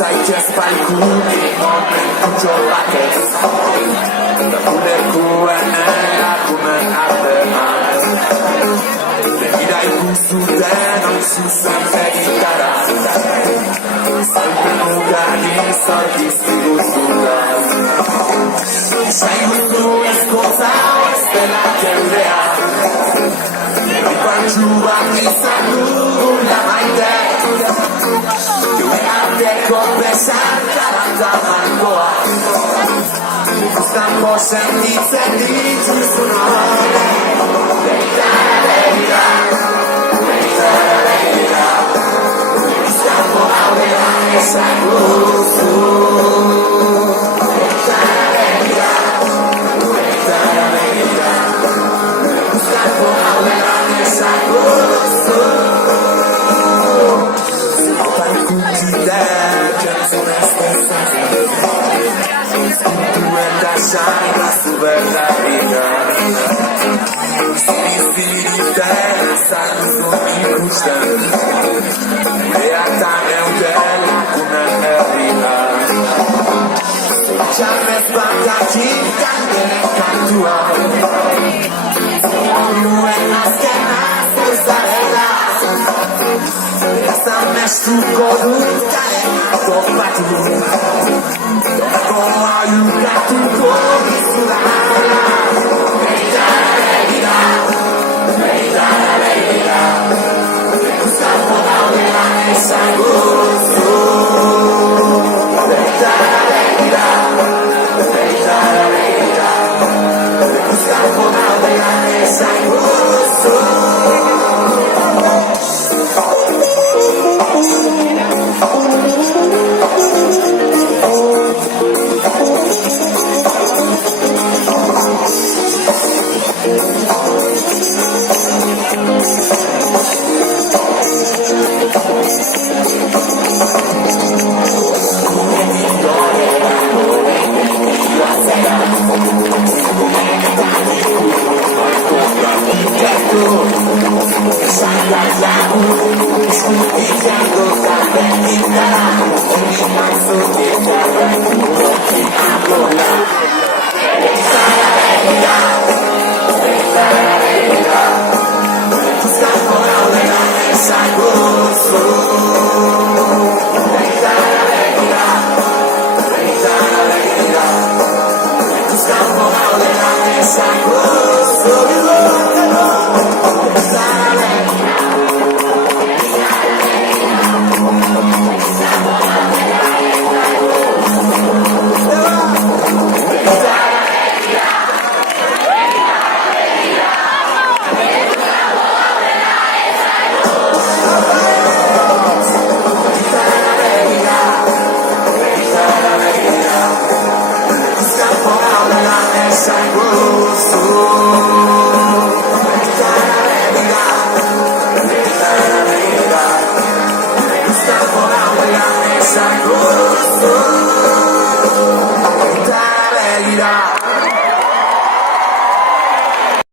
zaitez palkuni momentutxo batez Dakunekuen elakumen artean Begira ikuzuten zuzen begitara Zalpen ugari zortizkiguzula Zaiguzu ezkotza ez dela geurea Ipantxu bat izan dugula maite Geure arteko besarkara mangoa Ikuztanko sentitzen dituzun hori Begitara begira Begitara begira Ikuztanko aurrean esan duzu Begitara begira Begitara begira Ikuztanko aurrean esan duzu Zertan kutidek entzunez dezazen Zintuen da saigaztu berdarina Ziri-ziriten azaluzun ikusten Gureatan euden lakunen herria Zoritxamez batakik galderen kantua Zionuen azken aztu zarela Ezan mestuko dut garen topatu Donakoa jukatuko bizula Begitara begira Begitara begira Ikuztanko daudean esan guzu Begitara begira Begitara begira Ikuztanko daudean esan guzu Escuchando,